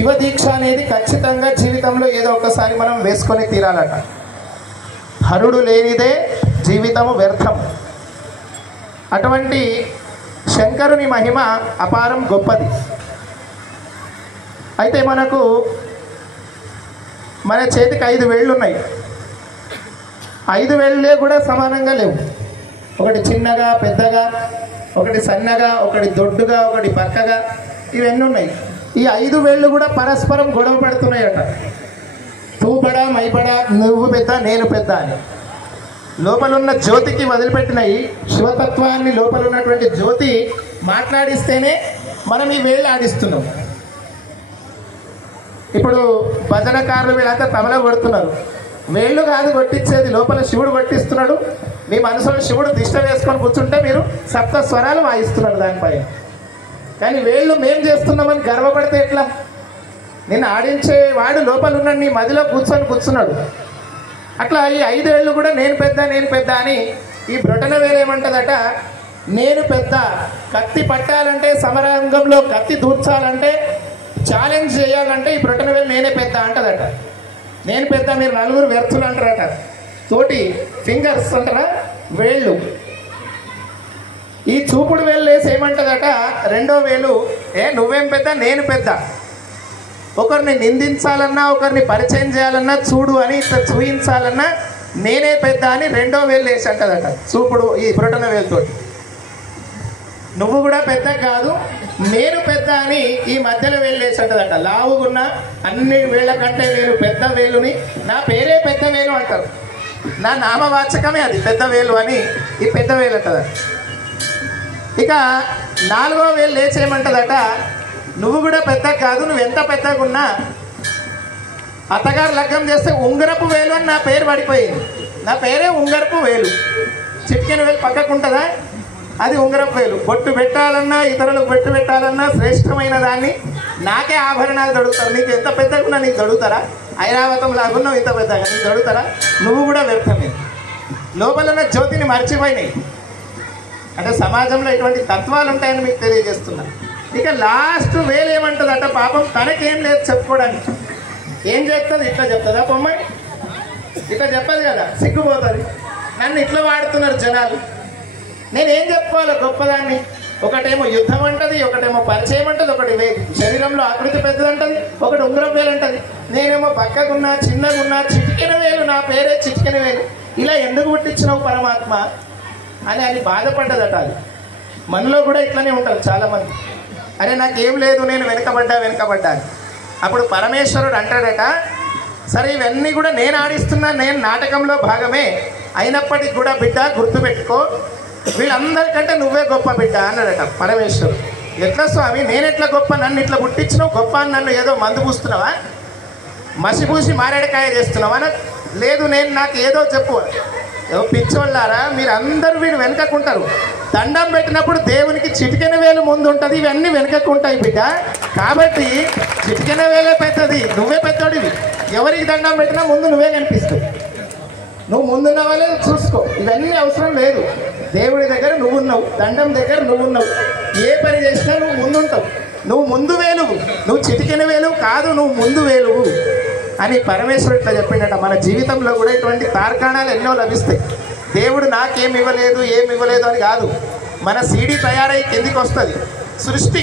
శివ దీక్ష అనేది ఖచ్చితంగా జీవితంలో ఏదో ఒకసారి మనం వేసుకొని తీరాలట. హరుడు లేనిదే జీవితము వ్యర్థం. అటువంటి శంకరుని మహిమ అపారం, గొప్పది. అయితే మనకు మన చేతికి 5 వేళ్ళు ఉన్నాయి. 5 వేళ్ళే కూడా సమానంగా లేవు. ఒకటి చిన్నగా, పెద్దగా, ఒకటి సన్నగా, ఒకటి దొడ్డుగా, ఒకటి బక్కగా, ఇవన్నీ ఉన్నాయి. ఈ 5 వేళ్ళు కూడా పరస్పరం గొడవ పడుతున్నాయట. తూబడా మైబడా, నువ్వు పెద్ద నేను పెద్ద అని. లోపలున్న జ్యోతికి వదిలిపెట్టినాయి. శివతత్వాన్ని లోపల ఉన్నటువంటి జ్యోతి మాట్లాడిస్తేనే మనం ఈ వేళ్ళు ఆడిస్తున్నాం. ఇప్పుడు భజనకారులు వీళ్ళంతా తబల కొడుతున్నారు. వేళ్ళు కాదు కొట్టించేది, లోపల శివుడు కొట్టిస్తున్నాడు. మీ మనసులో శివుడు దిష్ట వేసుకొని కూర్చుంటే మీరు సప్త స్వరాలు వాయిస్తున్నారు దానిపై. కానీ వేళ్ళు మేం చేస్తున్నామని గర్వపడితే ఎట్లా? నిన్ను ఆడించేవాడు లోపల ఉన్న నీ మదిలో కూర్చున్నాడు. అట్లా ఈ 5 వేళ్ళు కూడా నేను పెద్ద నేను పెద్ద అని. ఈ బ్రొటన వేలు ఏమంటదట, నేను పెద్ద. కత్తి పట్టాలంటే, సమరంగంలో కత్తి దూర్చాలంటే, ఛాలెంజ్ చేయాలంటే ఈ బ్రొటన వేలు నేనే పెద్ద అంటదట. నేను పెద్ద, మీరు నలుగురు వ్యర్థులు అంటారట. తోటి ఫింగర్స్ అంటారా, వేళ్ళు. ఈ చూపుడు వేలు వేసి ఏమంటదట, రెండో వేలు, నువ్వేం పెద్ద నేను పెద్ద. ఒకరిని నిందించాలన్నా, ఒకరిని పరిచయం చేయాలన్నా, చూడు అని ఇట్లా చూయించాలన్నా నేనే పెద్ద అని రెండో వేలు వేసి అంటదట. చూపుడు ఈ బ్రొటన వేలుతోటి. నువ్వు కూడా పెద్ద కాదు, నేను పెద్ద అని ఈ మధ్యలో వేలు వేసి అంటదట. లావుగున్న అన్ని వేళ్ల కంటే నేను పెద్ద వేలుని, నా పేరే పెద్ద వేలు అంటారు. నా నామవాచకమే అది పెద్ద వేలు అని ఈ పెద్ద వేలు అంటదట. ఇక 4వ వేలు లేచేయమంటదట, నువ్వు కూడా పెద్ద కాదు, నువ్వు ఎంత పెద్దగా ఉన్నా అత్తగారు లగ్గం చేస్తే ఉంగరపు వేలు అని నా పేరు పడిపోయింది. నా పేరే ఉంగరపు వేలు. చిటికెన వేలు పక్కకు ఉంటుందా, అది ఉంగరపు వేలు. బొట్టు పెట్టాలన్నా, ఇతరులకు బొట్టు పెట్టాలన్నా శ్రేష్టమైన దాన్ని నాకే ఆభరణాలు దొడుగుతారు. నీకు ఎంత పెద్దగా ఉన్నా నీకు దొడుగుతారా? ఐరావతం లాగున్నావు ఇంత పెద్దగా, నీకు దొడుగుతారా? నువ్వు కూడా వ్యర్థమే. లోపల ఉన్న జ్యోతిని మర్చిపోయినాయి. అంటే సమాజంలో ఇటువంటి తత్వాలు ఉంటాయని మీకు తెలియజేస్తున్నా. ఇక లాస్ట్ వేలు ఏమంటుందట, పాపం తనకేం లేదు చెప్పుకోవడానికి. ఏం చేస్తుంది? ఇట్లా చెప్తుందా పొమ్మని? ఇట్లా చెప్పదు కదా, సిగ్గుపోతుంది. నన్ను ఇట్లా వాడుతున్నారు జనాలు, నేనేం చెప్పుకోవాలి గొప్పదాన్ని? ఒకటేమో యుద్ధం అంటది, ఒకటేమో పరిచయం అంటది, ఒకటి శరీరంలో ఆకృతి పెద్దదంటది, ఒకటి ఉంగరం వేలు అంటది. నేనేమో పక్కకున్నా, చిన్నగున్నా, చిటికెన వేలు, నా పేరే చిటికెన వేలు. ఇలా ఎందుకు పుట్టించినావు పరమాత్మ అని బాధపడ్డదట. అది మనలో కూడా ఇట్లనే ఉంటారు చాలామంది. అరే నాకేం లేదు, నేను వెనకబడ్డా. అప్పుడు పరమేశ్వరుడు అంటాడట, సరే ఇవన్నీ కూడా నేను ఆడిస్తున్నా, నేను నాటకంలో భాగమే అయినప్పటికీ కూడా బిడ్డ గుర్తుపెట్టుకో, వీళ్ళందరికంటే నువ్వే గొప్ప బిడ్డ అన్నాడట పరమేశ్వరుడు. ఎట్లా స్వామి, నేనెట్లా గొప్ప? నన్ను ఇట్లా పుట్టించినావు, గొప్ప అని నన్ను ఏదో మందు పూస్తున్నావా, మసిపూసి మారేడుకాయ చేస్తున్నావా? లేదు, నాకు ఏదో చెప్పు. పిచ్చోళ్ళారా మీరు అందరూ, వీడు వెనకకుంటారు. దండం పెట్టినప్పుడు దేవునికి చిటికెన వేలు ముందు ఉంటుంది, ఇవన్నీ వెనకకుంటాయి బిడ్డ. కాబట్టి చిటికెన వేలే పెద్దది, నువ్వే పెద్దోడివి. ఎవరికి దండం పెట్టినా ముందు నువ్వే కనిపిస్తావు. నువ్వు ముందున్న వాళ్ళే చూసుకో, ఇవన్నీ అవసరం లేదు. దేవుడి దగ్గర నువ్వున్నావు, దండం దగ్గర నువ్వున్నావు, ఏ పని చేసినా నువ్వు ముందుంటావు. నువ్వు ముందు వేలువు, నువ్వు చిటికెన వేలువు కాదు, నువ్వు ముందు వేలువు అని పరమేశ్వరుడు ఇట్లా చెప్పిండట. మన జీవితంలో కూడా ఇటువంటి తార్కాణాలు ఎన్నో లభిస్తాయి. దేవుడు నాకేం ఇవ్వలేదు, ఏమి ఇవ్వలేదు అని కాదు. మన సీడీ తయారై కిందికి వస్తుంది. సృష్టి